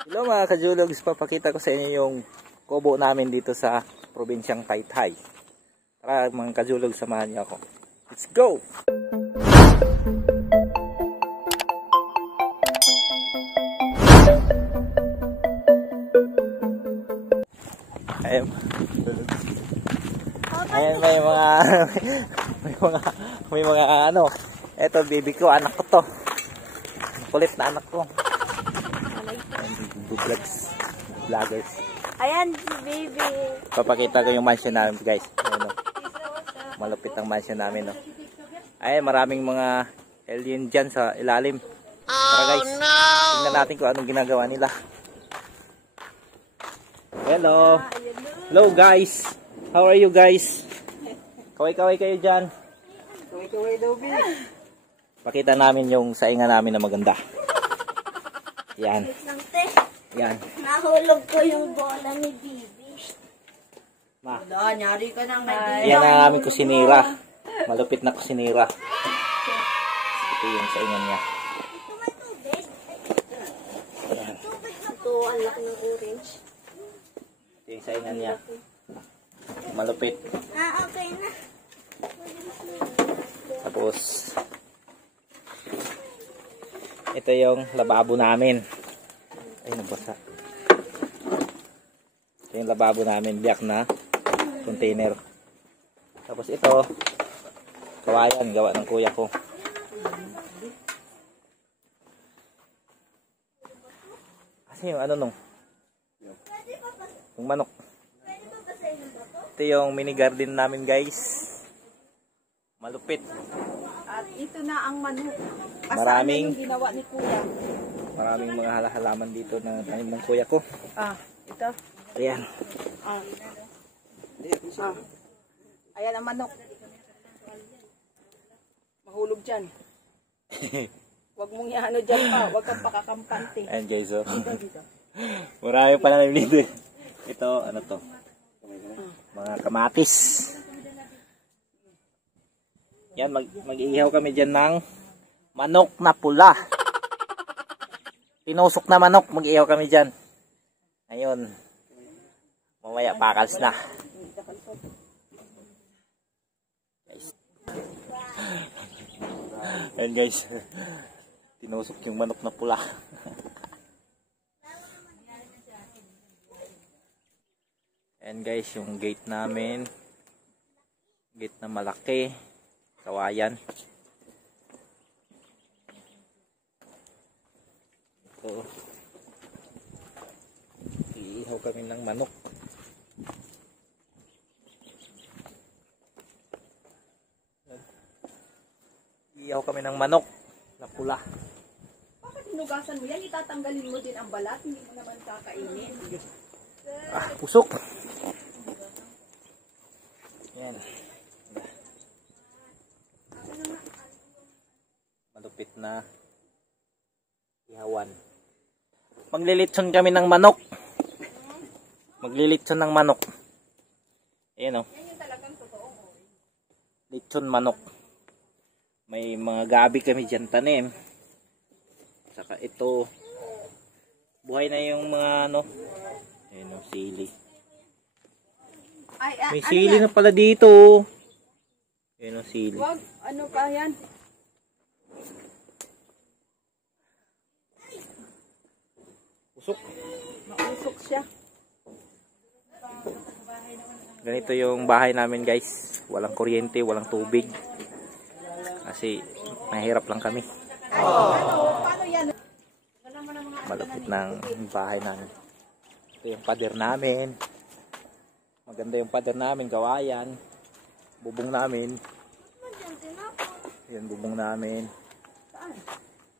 Hello mga kajulogs, papakita ko sa inyo yung kubo namin dito sa probinsyang Taytay. Tara mga kajulogs, samahan niyo ako. Let's go! Ayan, may mga ano. Eto, baby ko, anak ko to. Kulit na anak ko. Vloggers. Ayan si baby. Papakita ko yung mansion namin, guys. Ayan, no? Malupit ang mansion namin, no? Ayan, maraming mga alien dyan sa ilalim. Tara, guys. Tingnan natin kung anong ginagawa nila. Hello. Hello, guys. How are you, guys? Kaway-kaway kayo dyan. Kaway-kaway daw, baby. Pakita namin yung saingan namin na maganda. Yan. Yan. Nahulog ko yung bola ni Bibi. Ma. Wala, nyari ka nang Yan ang aming kusinira. Malupit na kusinira. Ito yung saingan niya. Ito, ang laki ng orange. Ito yung saingan niya. Malupit. Okay na. Tapos, ito yung lababo namin. Ay, nabasa. Ito yung lababo namin. Biyak na container. Tapos ito, kawayan. Gawa ng kuya ko. Kasi yung ano nung? Yung manok. Ito yung mini garden namin, guys. Malupit. At ito na ang manok. Maraming yung ginawa ni Kuya. Maraming mga halaman dito na tanim ng kuya ko. Ito. Ayan. Ayan ang manok. Mahulog dyan. Huwag mong iano dyan pa. Huwag kang pakakampante. Ayan, guys. Oh. Dito. Marami pa na dito. Ito, ano to? Mga kamatis. Yan, mag-iihaw kami dyan ng manok na pula. Tinusok na manok, mag-iihaw kami dyan. Ayun. Mamaya pakals na. Ayan, guys. Tinusok yung manok na pula. Ayan, guys, yung gate namin. Gate na malaki. Kawayan. Ito. Iihaw kami ng manok. Iihaw kami ng manok na pula. Bakit hinugasan mo yan? Itatanggalin mo din ang balat. Hindi mo naman kakainin. Pusok. Yan. Malupit na ihawan. Maglilitson kami ng manok. Maglilitson ng manok. Ayan o. Litson manok. May mga gabi kami dyan tanim. Saka ito. Buhay na yung mga ano. Ayan o, sili. May sili na pala dito. Ayan o, sili. Wag, ano pa yan? Usok. Mausok siya. Ganito yung bahay namin, guys. Walang kuryente, walang tubig. Kasi mahirap lang kami. Paano yan? Malapit ng bahay namin. Ito yung pader namin. Maganda yung pader namin, kawayan. Bubong namin. Yan, bubong namin.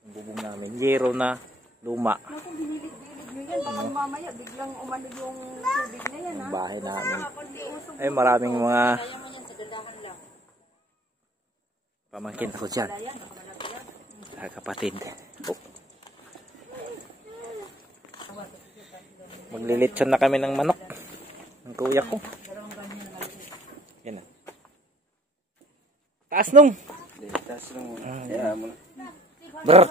Yung bubong namin. Yero na, luma. Kung hinilig-dilig nyo yan, baka mamaya biglang umano yung tubig na yan. Yung bahay namin. Ay, maraming mga pamangkin ako dyan. Kapatid. Oh. Maglilitsyon na kami ng manok. Ng kuya ko. Yan na. Taas nung. Taas nung. Brr.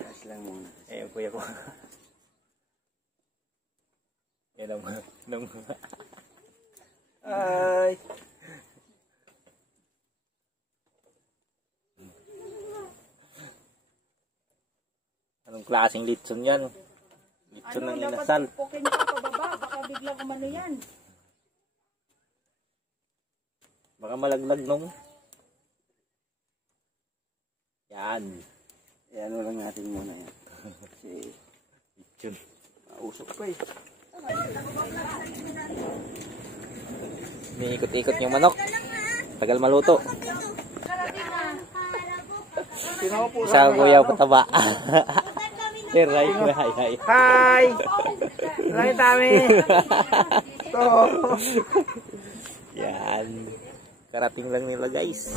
Taas lang muna. Ayun, kuya ko. Yan ang Ay! anong klaseng litson yan? Litson ng inasal. Pukin ka pababa, baka biglang umano yan. Baka malaglag nung. Yan. Ano lang natin muna yan. Kasi Litson. mausok pa eh. Umiikot-ikot yung manok. Tagal maluto. Isa kuya pataba. Teray ko hay. Hi! Lagi tami! Ito! Yan. Karating lang nila guys.